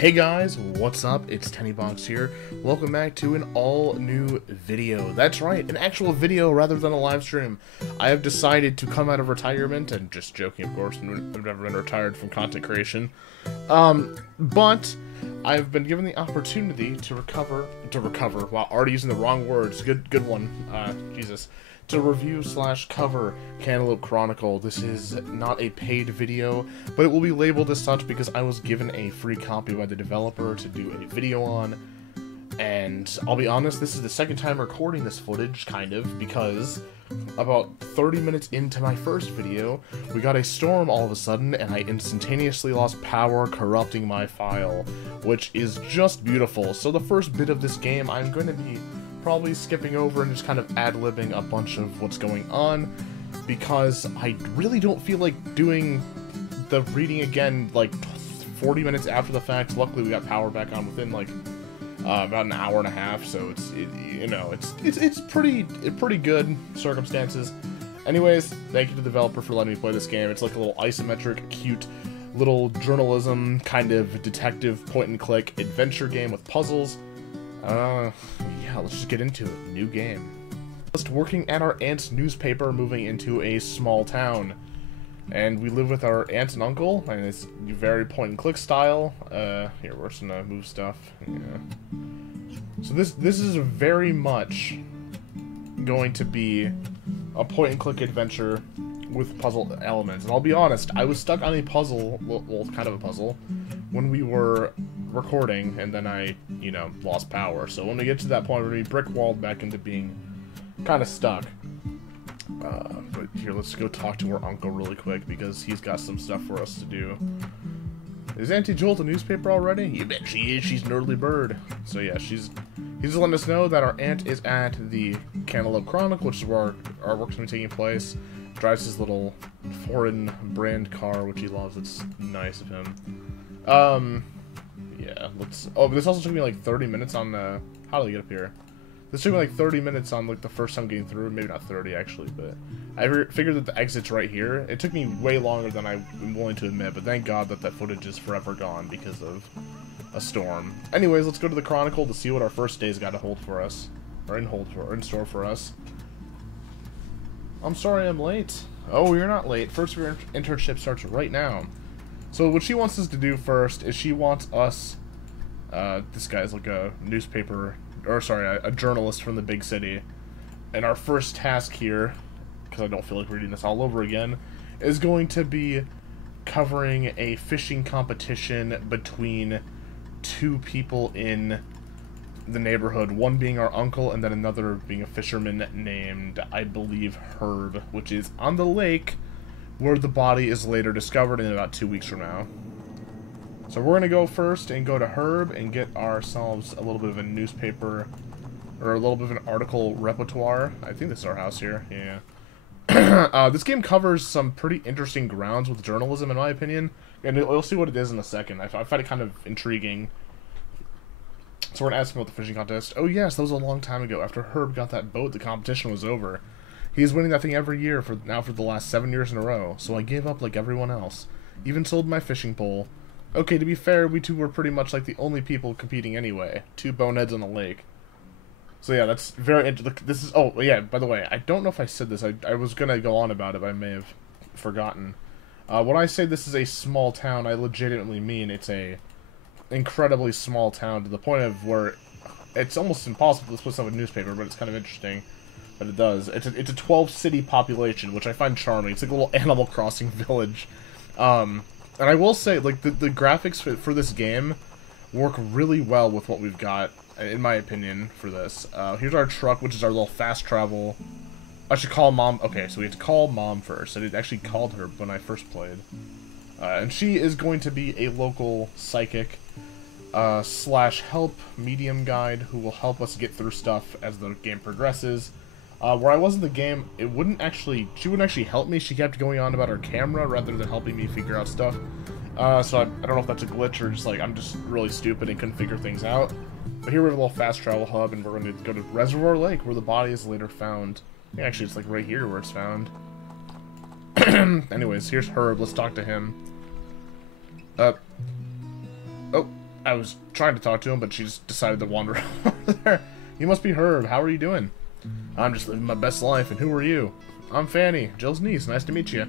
Hey guys, what's up? It's TenneyBox here. Welcome back to an all-new video. That's right, an actual video rather than a live stream. I have decided to come out of retirement, and just joking, of course, I've never been retired from content creation. But I've been given the opportunity to recover, wow, already using the wrong words, good one, Jesus. To review/cover Cantaloupe Chronicle. This is not a paid video, but it will be labeled as such because I was given a free copy by the developer to do a video on. And I'll be honest, this is the second time recording this footage, kind of, because about 30 minutes into my first video, we got a storm all of a sudden, and I instantaneously lost power, corrupting my file, which is just beautiful. So the first bit of this game, I'm going to be probably skipping over and just kind of ad-libbing a bunch of what's going on, because I really don't feel like doing the reading again like 40 minutes after the fact. Luckily we got power back on within like about an hour and a half, so it's pretty good circumstances. Anyways, thank you to the developer for letting me play this game. It's like a little isometric, cute little journalism kind of detective point-and-click adventure game with puzzles. Yeah, let's just get into it. New game. Just working at our aunt's newspaper, moving into a small town. And we live with our aunt and uncle, and it's very point-and-click style. Here, we're just gonna move stuff. Yeah. So this is very much going to be a point-and-click adventure with puzzle elements. And I'll be honest, I was stuck on a puzzle, well, kind of a puzzle, when we were recording, and then I, lost power. So when we get to that point, we're going to be brick-walled back into being kind of stuck. But here, let's go talk to our uncle really quick, because he's got some stuff for us to do. Is Auntie Jewel at the newspaper already? You bet she is. She's an early bird. So yeah, he's just letting us know that our aunt is at the Cantaloupe Chronicle, which is where our work's going to be taking place. Drives his little foreign brand car, which he loves. It's nice of him. Yeah, let's... Oh, but this also took me like 30 minutes on the... How did I get up here? This took me like 30 minutes on like the first time getting through. Maybe not 30 actually, but I figured that the exit's right here. It took me way longer than I'm willing to admit, but thank God that footage is forever gone because of a storm. Anyways, let's go to the Chronicle to see what our first day's got to hold for us, or in store for us. I'm sorry I'm late. Oh, you're not late. First year internship starts right now. So what she wants us to do first is she wants us, this guy's like a newspaper, or sorry, a journalist from the big city. And our first task here, because I don't feel like reading this all over again, is going to be covering a fishing competition between two people in the neighborhood, one being our uncle and then another being a fisherman named, I believe, Herb, which is on the lake where the body is later discovered in about 2 weeks from now. So we're gonna go first and go to Herb and get ourselves a little bit of a newspaper, or a little bit of an article repertoire. I think this is our house here, yeah. This game covers some pretty interesting grounds with journalism, in my opinion, and you'll see what it is in a second. I find it kind of intriguing. So we're going to ask him about the fishing contest. Oh yes, that was a long time ago. After Herb got that boat, the competition was over. He's winning that thing every year for the last 7 years in a row, so I gave up like everyone else. Even sold my fishing pole. Okay, to be fair, we two were pretty much like the only people competing anyway. Two boneheads on the lake. So yeah, that's very this is, oh yeah, by the way, I don't know if I said this. I was going to go on about it, but I may have forgotten. When I say this is a small town, I legitimately mean it's a incredibly small town, to the point of where it's almost impossible to split up a newspaper, but it's kind of interesting that it does. It's a 12-city population, which I find charming. It's like a little Animal Crossing village. And I will say, like, the graphics for this game work really well with what we've got, in my opinion, for this. Here's our truck, which is our little fast travel. I should call Mom. Okay, so we have to call Mom first. I actually called her when I first played. And she is going to be a local psychic slash help medium guide who will help us get through stuff as the game progresses. Where I was in the game, she wouldn't actually help me. She kept going on about her camera rather than helping me figure out stuff. So I don't know if that's a glitch or just like I'm just really stupid and couldn't figure things out. But here we have a little fast travel hub, and we're going to go to Reservoir Lake where the body is later found. Yeah, actually, it's like right here where it's found. Anyways, here's Herb. Let's talk to him. Oh, I was trying to talk to him, but she just decided to wander over there. You must be Herb. How are you doing? I'm just living my best life, and who are you? I'm Fanny, Jill's niece. Nice to meet you.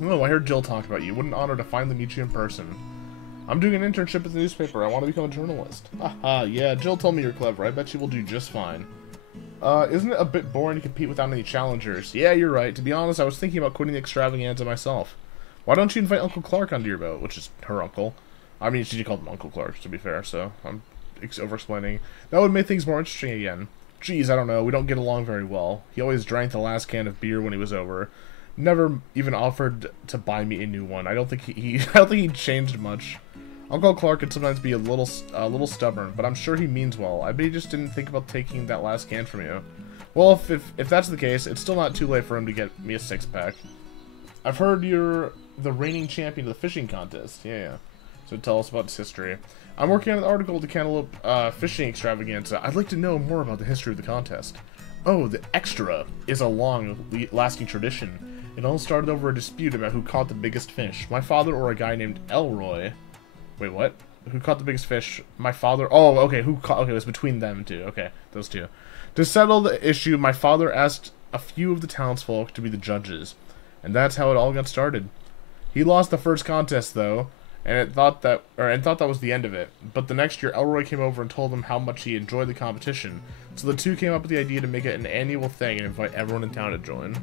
Oh, I heard Jill talk about you. What an honor to finally meet you in person. I'm doing an internship at the newspaper. I want to become a journalist. Haha, yeah, Jill told me you're clever. I bet you will do just fine. Isn't it a bit boring to compete without any challengers? Yeah, you're right. To be honest, I was thinking about quitting the extravaganza myself. Why don't you invite Uncle Clark onto your boat? Which is her uncle. I mean, she called him Uncle Clark, to be fair, so I'm over-explaining. That would make things more interesting again. Geez, I don't know. We don't get along very well. He always drank the last can of beer when he was over. Never even offered to buy me a new one. I don't think I don't think he changed much. Uncle Clark could sometimes be a little stubborn, but I'm sure he means well. I bet he just didn't think about taking that last can from you. Well, if that's the case, it's still not too late for him to get me a six-pack. I've heard you're the reigning champion of the fishing contest. Yeah. So tell us about its history. I'm working on an article with the Cantaloupe fishing extravaganza. I'd like to know more about the history of the contest. Oh, the extra is a long-lasting tradition. It all started over a dispute about who caught the biggest fish. My father or a guy named Elroy. Wait, what? Who caught the biggest fish? My father. Oh, okay. Okay, it was between them two. Okay, those two. To settle the issue, my father asked a few of the townsfolk to be the judges, and that's how it all got started. He lost the first contest though, and thought that was the end of it. But the next year, Elroy came over and told him how much he enjoyed the competition. So the two came up with the idea to make it an annual thing and invite everyone in town to join.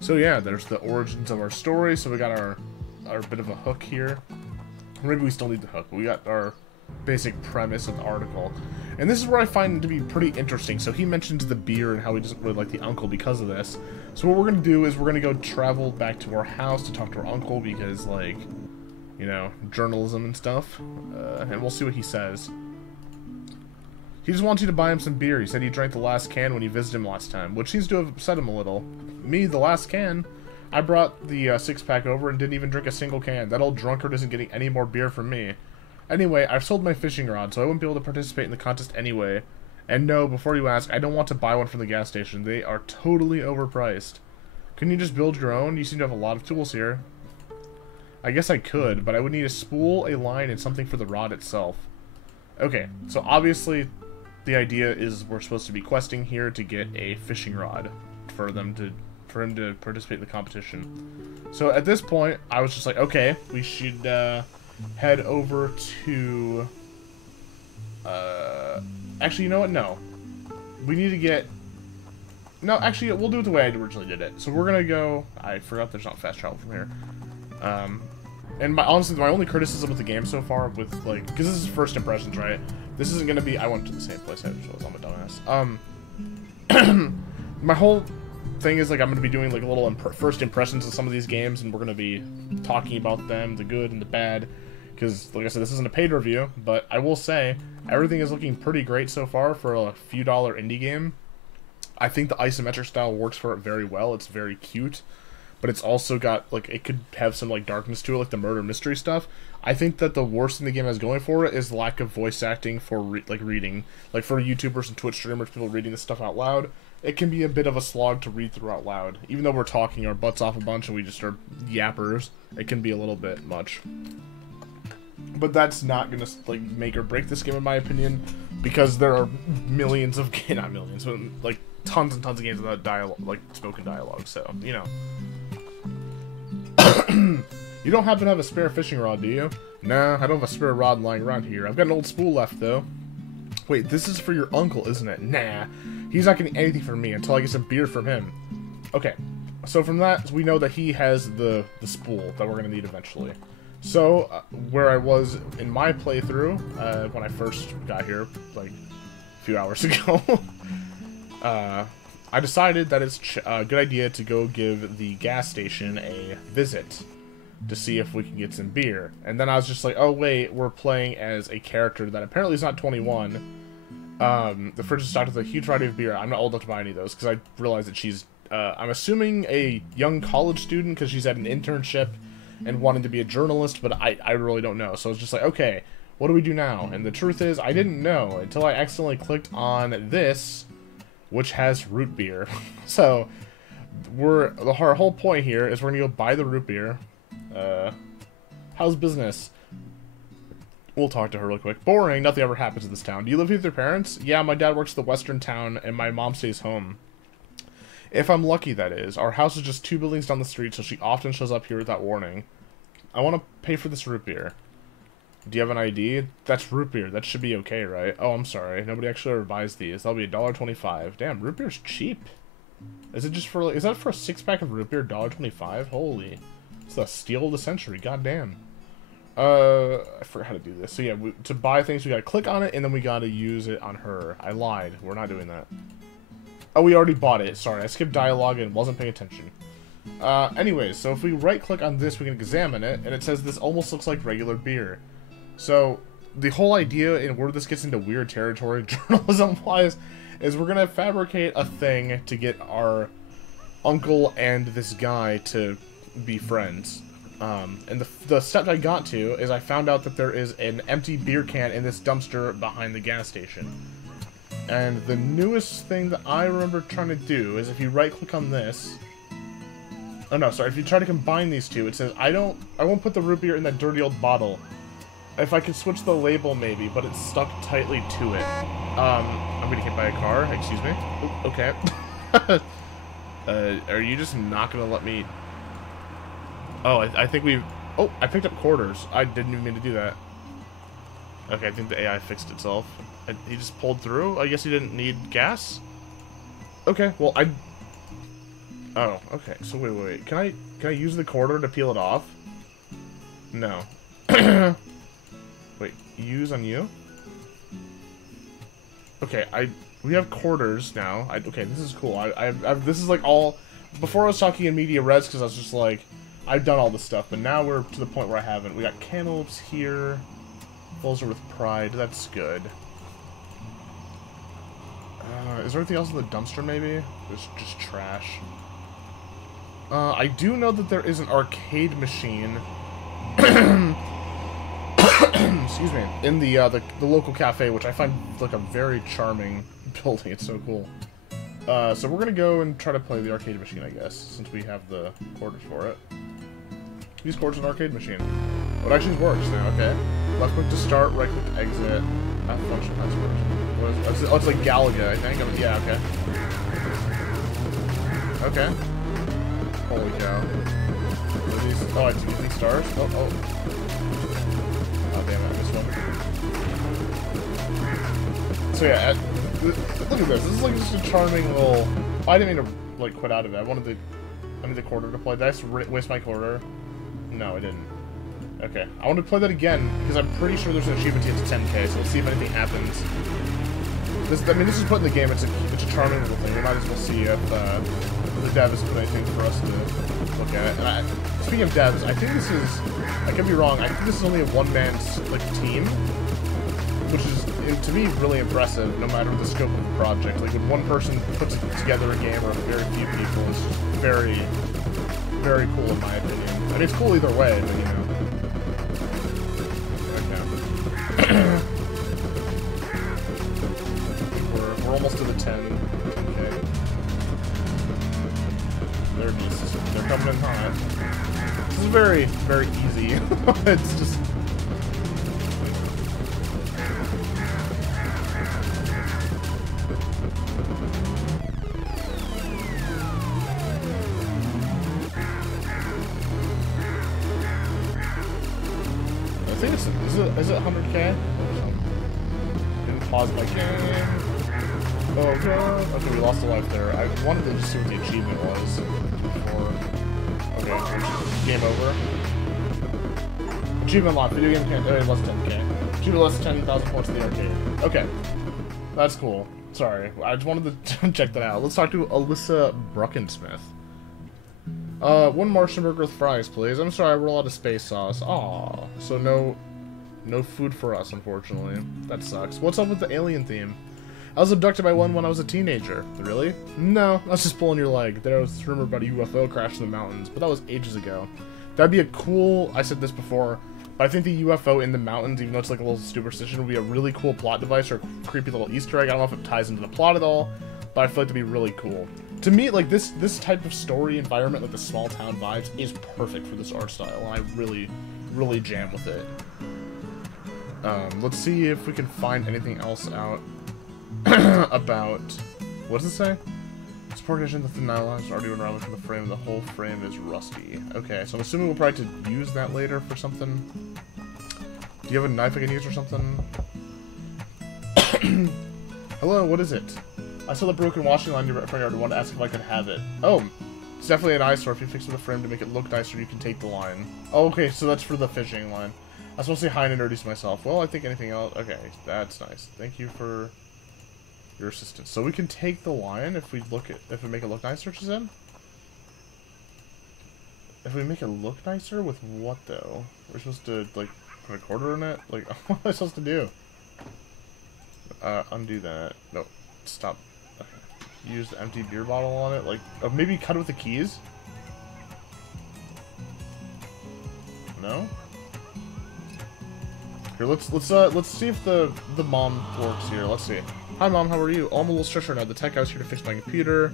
So yeah, there's the origins of our story. So we got our bit of a hook here. Or maybe we still need the hook, but we got our basic premise of the article. And this is where I find it to be pretty interesting. So he mentions the beer and how he doesn't really like the uncle because of this. So what we're going to do is we're going to go travel back to our house to talk to our uncle because, like, you know, journalism and stuff. And we'll see what he says. He just wants you to buy him some beer. He said he drank the last can when you visited him last time, which seems to have upset him a little. Me, the last can? I brought the six-pack over and didn't even drink a single can. That old drunkard isn't getting any more beer from me. Anyway, I've sold my fishing rod, so I wouldn't be able to participate in the contest anyway. And no, before you ask, I don't want to buy one from the gas station. They are totally overpriced. Couldn't you just build your own? You seem to have a lot of tools here. I guess I could, but I would need a spool, a line, and something for the rod itself. Okay, so obviously the idea is we're supposed to be questing here to get a fishing rod for him to participate in the competition. So at this point, I was just like, okay, we should head over to... actually, you know what? No. We need to get... No, actually, we'll do it the way I originally did it. So we're gonna go... I forgot there's not fast travel from here. And honestly, my only criticism with the game so far, with, like... Because this is first impressions, right? This isn't gonna be... I went to the same place I was on my dumbass. My whole thing is, like, I'm gonna be doing, like, a little first impressions of some of these games, and we're gonna be talking about them, the good and the bad. Because, like I said, this isn't a paid review, but I will say, everything is looking pretty great so far for a few dollar indie game. I think the isometric style works for it very well. It's very cute, but it's also got, like, it could have some, like, darkness to it, like the murder mystery stuff. I think that the worst thing the game has going for it is lack of voice acting for, reading. Like, for YouTubers and Twitch streamers, people reading this stuff out loud, it can be a bit of a slog to read through out loud. Even though we're talking our butts off a bunch and we just are yappers, it can be a little bit much. But that's not gonna, like, make or break this game, in my opinion, because there are millions of not millions, but like tons and tons of games without dialogue, like spoken dialogue. So you know, you don't happen to have a spare fishing rod, do you? Nah, I don't have a spare rod lying around here. I've got an old spool left though. Wait, this is for your uncle, isn't it? Nah, he's not getting anything from me until I get some beer from him. Okay, so from that we know that he has the spool that we're gonna need eventually. So, where I was in my playthrough, when I first got here, like, a few hours ago, I decided that it's a good idea to go give the gas station a visit to see if we can get some beer. And then I was just like, oh wait, we're playing as a character that apparently is not 21. The fridge is stocked with a huge variety of beer. I'm not old enough to buy any of those, because I realized that she's, I'm assuming a young college student, because she's at an internship and wanting to be a journalist, but I really don't know. So I was just like, okay, what do we do now? And the truth is, I didn't know until I accidentally clicked on this, which has root beer. So our whole point here is we're gonna go buy the root beer. How's business? We'll talk to her real quick. Boring. Nothing ever happens in this town. Do you live with your parents? Yeah, my dad works at the western town, and my mom stays home. If I'm lucky, that is. Our house is just 2 buildings down the street, so she often shows up here without warning. I want to pay for this root beer. Do you have an ID? That's root beer. That should be okay, right? Oh, I'm sorry. Nobody actually ever buys these. That'll be $1.25. Damn, root beer's cheap. Is it just for, is that for a 6-pack of root beer, $1.25? Holy. It's the steal of the century. Goddamn. I forgot how to do this. So yeah, to buy things, we gotta click on it, and then we gotta use it on her. I lied. We're not doing that. Oh, we already bought it. Sorry, I skipped dialogue and wasn't paying attention. Anyways, so if we right-click on this, we can examine it, and it says this almost looks like regular beer. So, the whole idea, and where this gets into weird territory, journalism-wise, is we're gonna fabricate a thing to get our uncle and this guy to be friends. And the step I got to is I found out that there is an empty beer can in this dumpster behind the gas station. And the newest thing that I remember trying to do is if you right-click on this... Oh no, sorry, if you try to combine these two, it says, I won't put the root beer in that dirty old bottle. If I could switch the label, maybe, but it's stuck tightly to it. I'm gonna get by a car, excuse me. Ooh, okay. Are you just not gonna let me... Oh, I think we've... Oh, I picked up quarters. I didn't even mean to do that. Okay, I think the AI fixed itself. He just pulled through? I guess he didn't need gas? Okay, well, Oh, okay, so wait. Can I use the quarter to peel it off? No. Wait, use on you? Okay, we have quarters now. Okay, this is cool. This is like all... Before I was talking in media res, because I was just like... I've done all this stuff, but now we're to the point where I haven't. We got cantaloupes here. Those are with pride. That's good. Is there anything else in the dumpster, maybe? It's just trash. I do know that there is an arcade machine. Excuse me. In the local cafe, which I find like a very charming building. It's so cool. So we're gonna go and try to play the arcade machine, I guess, since we have the quarters for it. Use quarters in arcade machine. Oh, it actually works now, okay. Left click to start, right click to exit. Not function, that's what. Oh, it's like Galaga, I think. Yeah, okay. Okay. Holy cow. What are these? Oh, I have to use these stars? Oh. Oh, damn it, I missed one. So yeah, look at this. This is like just a charming little... I didn't mean to, like, quit out of it. I need the quarter to play. Did I just waste my quarter? No, I didn't. Okay. I want to play that again, because I'm pretty sure there's an achievement to get to 10k, so let's see if anything happens. This is put in the game. It's a charming little thing. We might as well see if the dev has put anything for us to look at. And speaking of devs, I think this is... I could be wrong. I think this is only a one-man, like, team, which is, to me, really impressive, no matter the scope of the project. Like, when one person puts together a game, or very few people, it's just very, very cool, in my opinion. I mean, it's cool either way, but, you know. Okay. We're almost to the 10. Okay. They're coming in hot. This is very, very easy. It's just... I think is it 100k? Didn't pause my game. Oh god. Okay, we lost a life there. I wanted to just see what the achievement was before. Okay, game over. Achievement locked. Video game can't less than 10k. Achievement less than 10,000 points in the arcade. Okay, that's cool. Sorry, I just wanted to check that out. Let's talk to Alyssa Bruckensmith. One Martian burger with fries, please. I'm sorry, I roll out of space sauce. Aw, so no food for us, unfortunately. That sucks. What's up with the alien theme? I was abducted by one when I was a teenager. Really? No, I was just pulling your leg. There was this rumor about a UFO crash in the mountains, but that was ages ago. That'd be a cool... I said this before, but I think the UFO in the mountains, even though it's like a little superstition, would be a really cool plot device or a creepy little Easter egg. I don't know if it ties into the plot at all, but I feel like it'd be really cool. To me, like, this type of story environment, like the small town vibes, is perfect for this art style, and I really, really jam with it. Let's see if we can find anything else out about... What does it say? Support condition, the finalized is already around from the frame. The whole frame is rusty. Okay, so I'm assuming we'll probably have to use that later for something. Do you have a knife I can use or something? Hello, what is it? I saw the broken washing line in your front yard and wanted to ask if I could have it. Oh, it's definitely an eyesore. If you fix the frame to make it look nicer, you can take the line. Oh, okay, so that's for the fishing line. I was supposed to say hi and introduce myself. Well, I think anything else... Okay, that's nice. Thank you for your assistance. So we can take the line if we make it look nicer, she said? If we make it look nicer? With what, though? We're supposed to, like, put a quarter in it? Like, what am I supposed to do? Undo that. No, stop. Okay. Use the empty beer bottle on it. Like, maybe cut it with the keys? No? Here, let's see if the mom works here. Let's see. Hi, Mom. How are you? Oh, I'm a little stressed right now. The tech guy's here to fix my computer.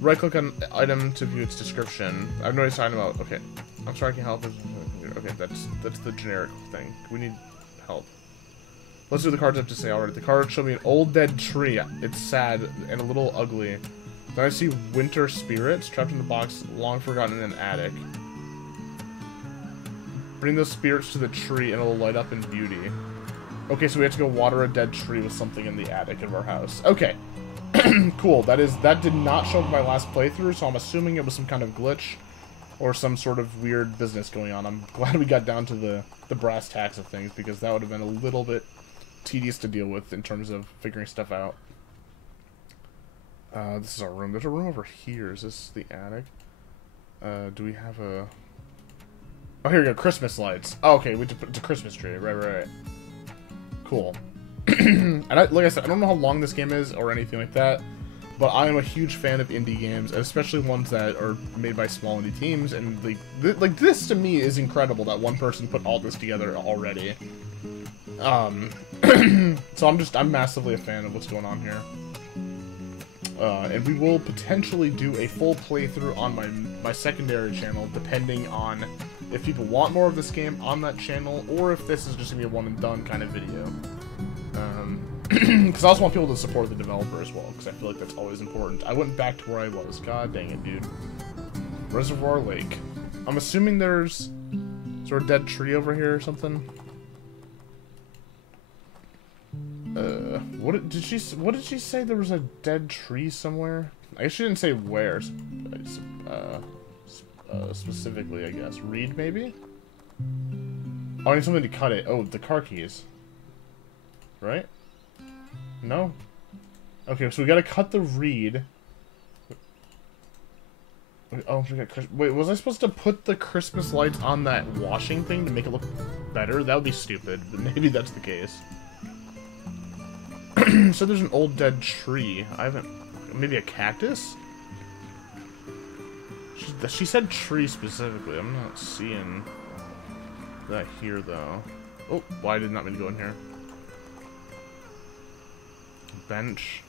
Right-click on item to view its description. I have no idea what I'm talking about. Okay. I'm sorry, I can't help. Okay, that's the generic thing. We need help. Let's do the cards I have to say already. The cards show me an old dead tree. It's sad and a little ugly. Then I see winter spirits trapped in the box, long forgotten in an attic. Bring those spirits to the tree and it'll light up in beauty. Okay, so we have to go water a dead tree with something in the attic of our house. Okay. Cool. That did not show up in my last playthrough, so I'm assuming it was some kind of glitch or some sort of weird business going on. I'm glad we got down to the brass tacks of things, because that would have been a little bit tedious to deal with in terms of figuring stuff out. This is our room. There's a room over here. Is this the attic? Do we have a... Oh, here we go. Christmas lights. Oh, okay, it's a Christmas tree. Right. Cool. And like I said, I don't know how long this game is or anything like that, but I am a huge fan of indie games, especially ones that are made by small indie teams, and like this to me is incredible that one person put all this together already. So I'm massively a fan of what's going on here. And we will potentially do a full playthrough on my secondary channel, depending on if people want more of this game on that channel, or if this is just gonna be a one and done kind of video. Because I also want people to support the developer as well, because I feel like that's always important. I went back to where I was. God dang it, dude. Reservoir Lake. I'm assuming there's sort of dead tree over here or something. What did she say? There was a dead tree somewhere? I guess she didn't say where. Specifically, I guess. Reed, maybe? Oh, I need something to cut it. Oh, the car keys. Right? No? Okay, so we gotta cut the reed. Oh, I forgot. Wait, was I supposed to put the Christmas lights on that washing thing to make it look better? That would be stupid, but maybe that's the case. So there's an old dead tree. I haven't... Maybe a cactus? She said tree specifically. I'm not seeing that here, though. Oh, well, I did not mean to go in here. Bench.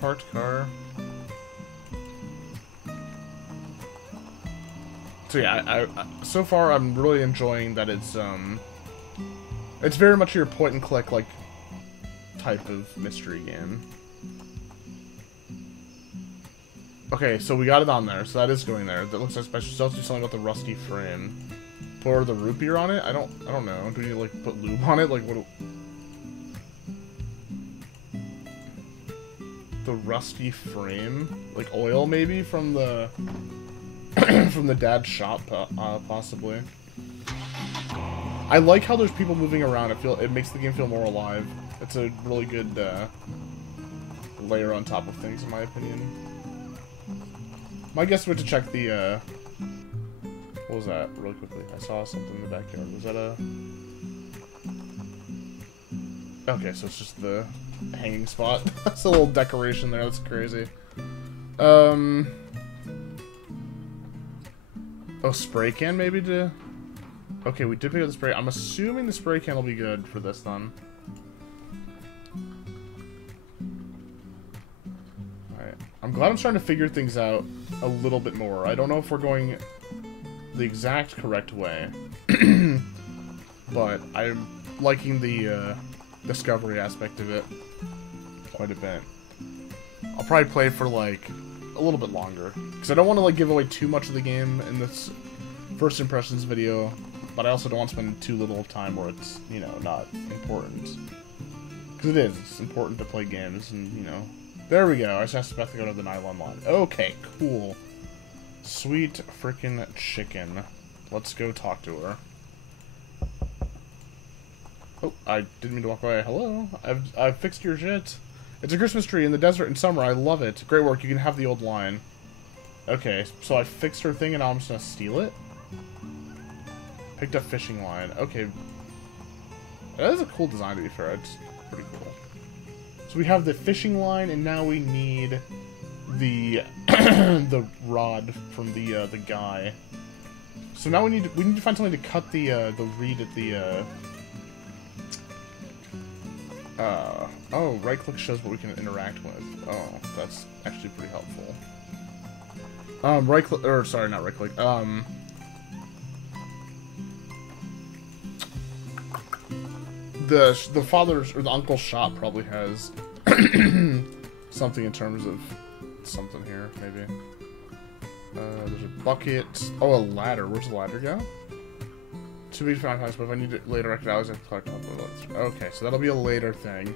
Parked car. So yeah, so far I'm really enjoying that it's very much your point and click like type of mystery game. Okay, so we got it on there, so that is going there. That looks like special. Still something about the rusty frame. Pour the root beer on it? I don't know. Do we need to like put lube on it? Like what? The rusty frame, like oil maybe from the from the dad's shop, possibly. I like how there's people moving around. It makes the game feel more alive. It's a really good layer on top of things, in my opinion. My guess was to check the what was that? Really quickly, I saw something in the backyard. Was that a? Okay, so it's just the hanging spot. That's a little decoration there. That's crazy. Oh, spray can maybe to... Okay, we did pick up the spray. I'm assuming the spray can will be good for this then. Alright. I'm glad I'm starting to figure things out a little bit more. I don't know if we're going the exact correct way. But I'm liking the discovery aspect of it quite a bit. I'll probably play for like a little bit longer because I don't want to like give away too much of the game in this first impressions video, but I also don't want to spend too little time where it's, you know, not important. Because it's important to play games, and, you know. There we go, I just have to go to the nylon line. Okay, cool. Sweet frickin' chicken. Let's go talk to her. Oh, I didn't mean to walk away. Hello? I've fixed your shit. It's a Christmas tree in the desert in summer. I love it. Great work. You can have the old line. Okay, so I fixed her thing and now I'm just gonna steal it? Picked up fishing line. Okay. That is a cool design, to be fair. It's pretty cool. So we have the fishing line, and now we need the the rod from the guy. So now we need to find something to cut the reed at the oh, right click shows what we can interact with. Oh, that's actually pretty helpful. Right click, or sorry, not right click. The father's or the uncle's shop probably has something in terms of something here, maybe. There's a bucket. Oh, a ladder. Where's the ladder go? To be found, but if I need it later, I could always have to collect all the. Okay, so that'll be a later thing.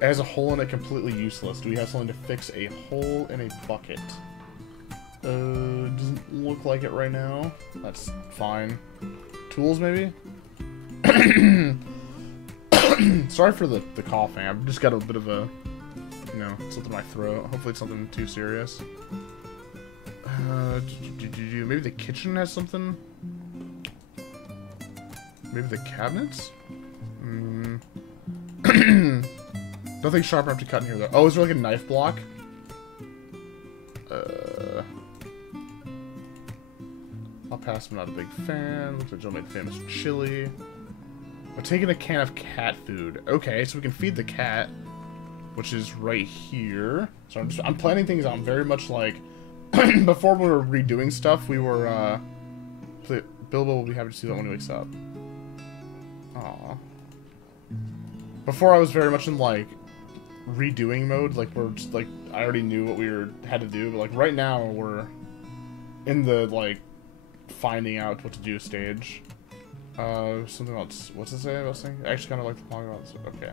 It has a hole in it, completely useless. Do we have something to fix a hole in a bucket? Doesn't look like it right now. That's fine. Tools, maybe? Sorry for the coughing. I've just got a bit of a, you know, something in my throat. Hopefully it's nothing too serious. Maybe the kitchen has something? Maybe the cabinets? Nothing sharp enough to cut in here, though. Oh, is there like a knife block? I'll pass. I'm not a big fan. Looks like Joe made famous chili. We're taking a can of cat food. Okay, so we can feed the cat, which is right here. So I'm planning things out. I'm very much like before we were redoing stuff. We were Bilbo will be happy to see that when he wakes up. Aww. Before I was very much in like redoing mode. Like we're just like I already knew what we had to do, but like right now we're in the like finding out what to do stage. Something else. What's it say about saying? I actually kind of like the long about this. Okay.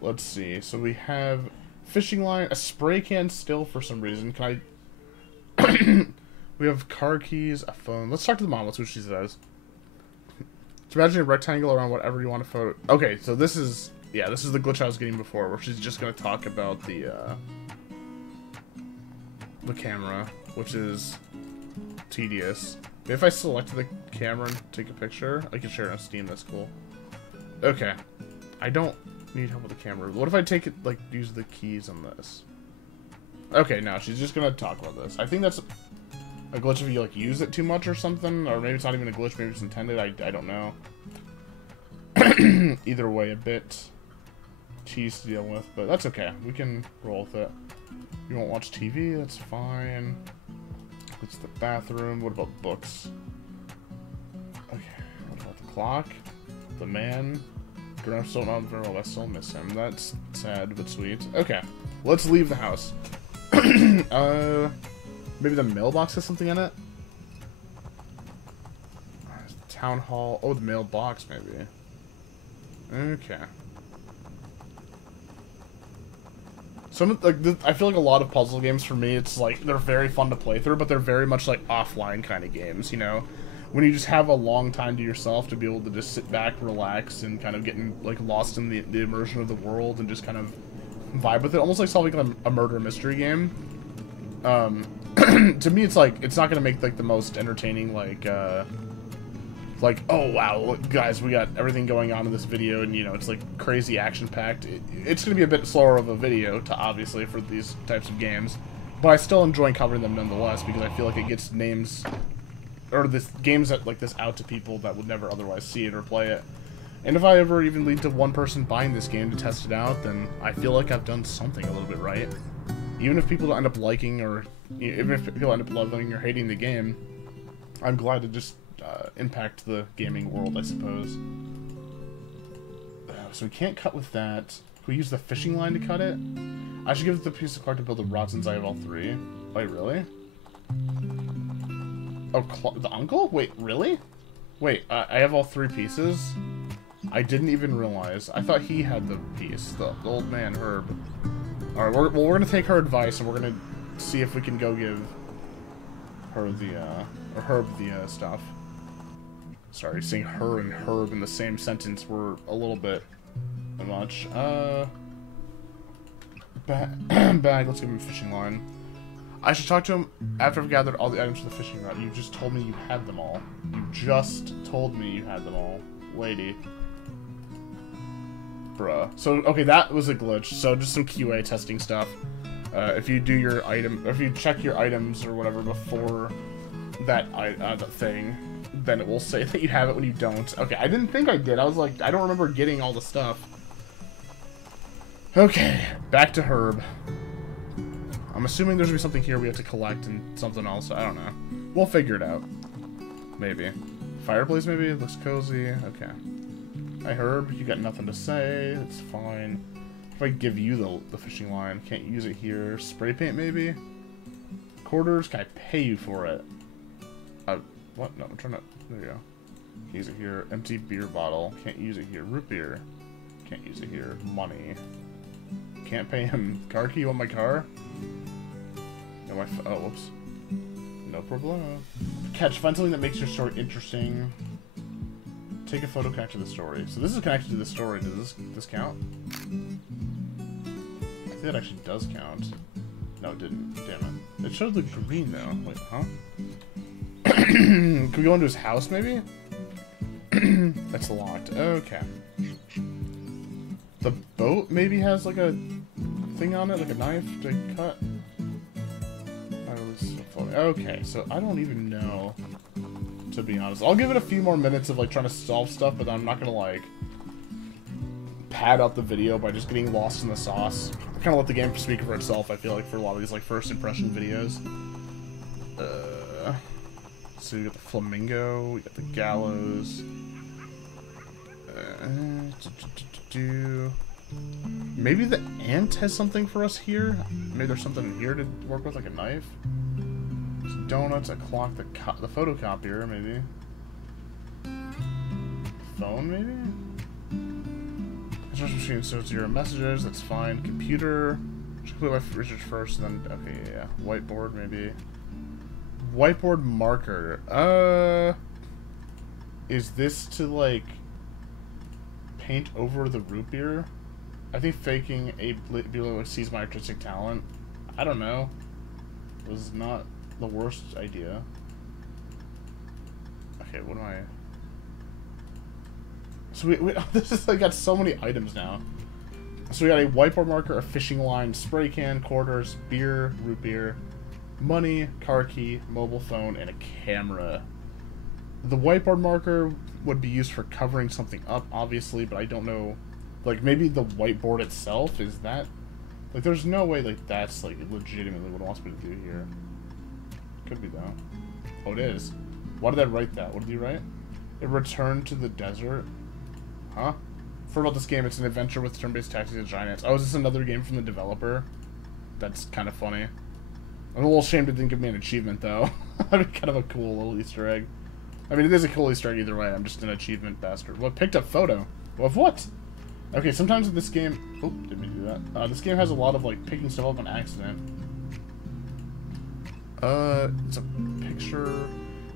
Let's see. So we have fishing line, a spray can still for some reason. Can I? We have car keys, a phone. Let's talk to the mom. Let's see what she says. So imagine a rectangle around whatever you want to photo. Okay, so this is this is the glitch I was getting before, where she's just gonna talk about the camera, which is tedious. If I select the camera and take a picture, I can share it on Steam. That's cool. Okay. I don't need help with the camera. What if I take it, like, use the keys on this? Okay, now she's just gonna talk about this. I think that's a glitch if you, like, use it too much or something. Or maybe it's not even a glitch. Maybe it's intended. I don't know. Either way, a bit cheese to deal with. But that's okay. We can roll with it. You won't watch TV? That's fine. It's the bathroom. What about books? Okay. What about the clock? The man. I'm still not very well. I still miss him. That's sad but sweet. Okay. Let's leave the house. Maybe the mailbox has something in it? Town hall. Oh, the mailbox maybe. Okay. Some like I feel like a lot of puzzle games for me, it's like they're very fun to play through, but they're very much like offline kind of games, you know, when you just have a long time to yourself to be able to just sit back, relax, and kind of get like lost in the immersion of the world and just kind of vibe with it, almost like solving a murder mystery game. To me, it's like it's not gonna make like the most entertaining like, oh wow, look, guys, we got everything going on in this video, and you know, it's like crazy action packed. It's gonna be a bit slower of a video to obviously for these types of games, but I still enjoy covering them nonetheless because I feel like it gets names or this games that like this out to people that would never otherwise see it or play it. And if I ever even lead to one person buying this game to test it out, then I feel like I've done something a little bit right. Even if people end up liking or even if people end up loving or hating the game, I'm glad to just impact the gaming world, I suppose. So we can't cut with that. Can we use the fishing line to cut it? I should give it the piece of card to build the rod since I have all 3. Wait, really? Oh, the uncle? Wait, really? Wait, I have all 3 pieces? I didn't even realize. I thought he had the piece, the old man, Herb. Alright, we're gonna take her advice, and we're gonna see if we can go give her the, or Herb the, stuff. Sorry, saying her and Herb in the same sentence were a little bit much. Bag, let's give him a fishing line. I should talk to him after I've gathered all the items for the fishing rod. You just told me you had them all. You just told me you had them all. Lady. Bruh. So, okay, that was a glitch. So, just some QA testing stuff. If you do your item, if you check your items or whatever before that thing, then it will say that you have it when you don't. Okay, I didn't think I did. I was like, I don't remember getting all the stuff. Okay, back to Herb. I'm assuming there's gonna be something here we have to collect and something else. I don't know. We'll figure it out. Maybe. Fireplace, maybe? It looks cozy. Okay. Hi, Herb. You got nothing to say. It's fine. If I give you the fishing line, can't use it here. Spray paint, maybe? Quarters? Can I pay you for it? What? No, I'm trying to... There you go. Can't use it here. Empty beer bottle. Can't use it here. Root beer. Can't use it here. Money. Can't pay him. Car key? You want my car? No, oh, whoops. No problem. Catch. Find something that makes your story interesting. Take a photo, connect to the story. So this is connected to the story. Does this count? I think it actually does count. No, it didn't. Damn it. It showed the green, though. Wait, huh? Can we go into his house, maybe? That's locked. Okay. The boat maybe has, like, a thing on it? Like a knife to cut? Okay, so I don't even know, to be honest. I'll give it a few more minutes of, like, trying to solve stuff, but I'm not gonna, like, pad up the video by just getting lost in the sauce. I kind of let the game speak for itself, I feel like, for a lot of these, like, first impression videos. So we got the flamingo, we got the gallows. Maybe the ant has something for us here? Maybe there's something here to work with, like a knife? Some donuts, a clock, the photocopier, maybe. Phone, maybe? Construction machine, so it's your messages, that's fine. Computer, should put my research first, and then, okay, yeah. Whiteboard, maybe. Whiteboard marker. Is this to, like, paint over the root beer? I think faking a below sees my artistic talent. I don't know. It was not the worst idea. Okay, what am I... So we this is like got so many items now. So we got a whiteboard marker, a fishing line, spray can, quarters, beer, root beer, money, car key, mobile phone, and a camera. The whiteboard marker would be used for covering something up, obviously, but I don't know. Like, maybe the whiteboard itself, is that... Like, there's no way, like, that's, like, legitimately what it wants me to do here. Could be, though. Oh, it is. Why did I write that? What did you write? It returned to the desert. Huh? For about this game, it's an adventure with turn-based tactics and giant ants. Oh, is this another game from the developer? That's kind of funny. I'm a little ashamed it didn't give me an achievement, though. That'd be kind of a cool little Easter egg. I mean, it is a cool Easter egg either way. I'm just an achievement bastard. What? Picked up photo? Of what? Okay, sometimes in this game... Oh, didn't mean to do that. This game has a lot of, like, picking stuff up on accident. It's a picture...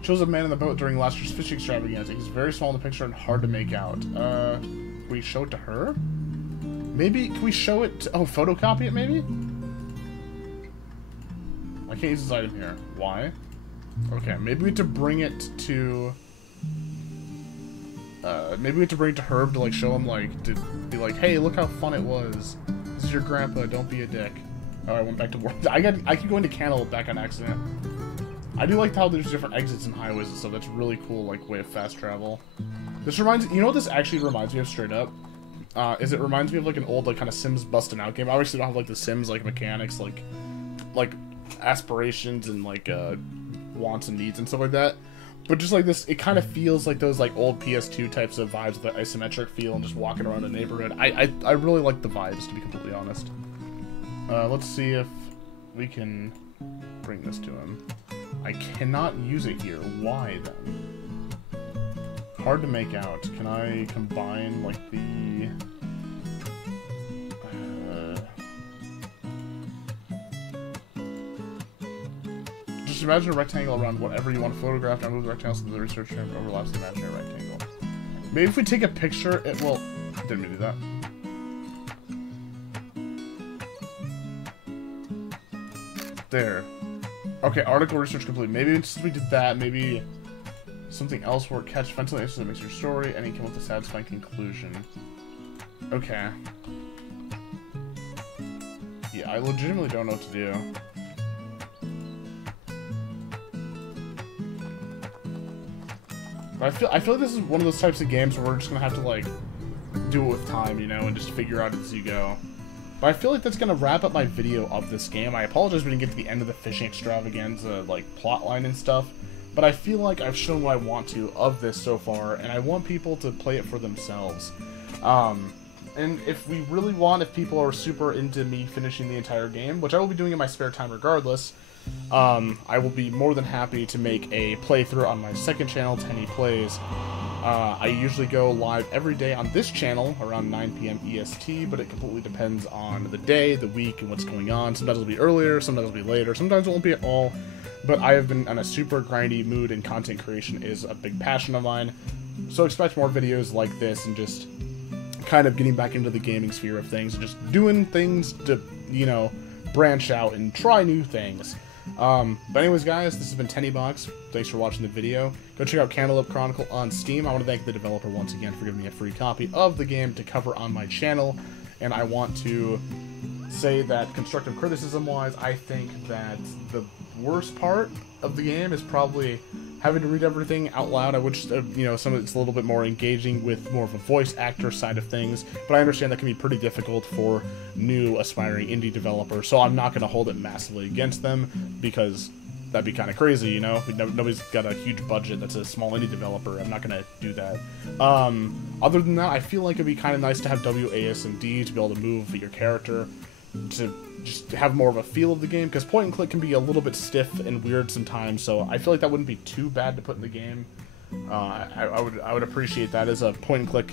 Shows a man in the boat during last year's fishing extravaganza. He's very small in the picture and hard to make out. Can we show it to her? Maybe, can we show it to... Oh, photocopy it, maybe? I can't use this item here. Why? Okay, maybe we have to bring it to... maybe we have to bring it to Herb to, like, show him, like, to be like, hey, look how fun it was. This is your grandpa, don't be a dick. Oh, I went back to work. I keep going to Cantaloupe back on accident. I do like how there's different exits and highways and stuff. That's really cool, like, way of fast travel. This reminds... You know what this actually reminds me of, straight up? Is it reminds me of, like, an old, like, kind of Sims busting out game. I obviously don't have, like, the Sims, like, mechanics, like, aspirations and, like, wants and needs and stuff like that. But just like this, it kind of feels like those like old PS2 types of vibes, the isometric feel and just walking around the neighborhood. I really like the vibes, to be completely honest. Let's see if we can bring this to him. I cannot use it here. Why then? Hard to make out. Can I combine like the... Just imagine a rectangle around whatever you want to photograph. Now move the rectangle so the research frame overlaps the imaginary rectangle. Maybe if we take a picture, it will... Didn't we do that? There. Okay, article research complete. Maybe since we did that, maybe something else will catch ventilation that makes your story, and you come up with a satisfying conclusion. Okay. Yeah, I legitimately don't know what to do. But I feel like this is one of those types of games where we're just gonna have to like do it with time, you know, and just figure out as you go. But I feel like that's gonna wrap up my video of this game. I apologize we didn't get to the end of the fishing extravaganza, like plotline and stuff. But I feel like I've shown what I want to of this so far, and I want people to play it for themselves. And if we really want, if people are super into me finishing the entire game, which I will be doing in my spare time regardless, I will be more than happy to make a playthrough on my second channel, Tenny Plays. I usually go live every day on this channel around 9 p.m. EST, but it completely depends on the day, the week, and what's going on. Sometimes it'll be earlier, sometimes it'll be later, sometimes it won't be at all. But I have been on a super grindy mood, and content creation is a big passion of mine. So expect more videos like this, and just kind of getting back into the gaming sphere of things, and just doing things to, you know, branch out and try new things. But anyways, guys, this has been TenneyBox. Thanks for watching the video. Go check out Cantaloupe Chronicle on Steam. I want to thank the developer once again for giving me a free copy of the game to cover on my channel. And I want to say that constructive criticism-wise, I think that the worst part of the game is probably having to read everything out loud. I wish, you know, some of it's a little bit more engaging with more of a voice actor side of things, but I understand that can be pretty difficult for new aspiring indie developers, so I'm not going to hold it massively against them, because that'd be kind of crazy, you know? Nobody's got a huge budget that's a small indie developer. I'm not going to do that. Other than that, I feel like it'd be kind of nice to have WASD to be able to move your character to just have more of a feel of the game, because point and click can be a little bit stiff and weird sometimes, so I feel like that wouldn't be too bad to put in the game. I would appreciate that as a point and click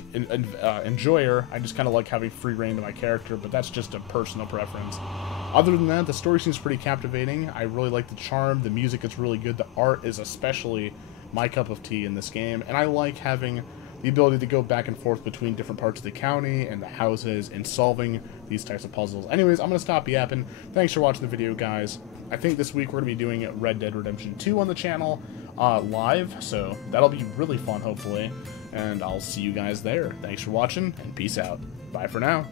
enjoyer. I just kind of like having free reign to my character, but that's just a personal preference. Other than that, the story seems pretty captivating. I really like the charm, the music is really good, the art is especially my cup of tea in this game, and I like having the ability to go back and forth between different parts of the county and the houses and solving these types of puzzles. Anyways, I'm going to stop yapping. Thanks for watching the video, guys. I think this week we're going to be doing Red Dead Redemption 2 on the channel live, so that'll be really fun, hopefully. And I'll see you guys there. Thanks for watching, and peace out. Bye for now.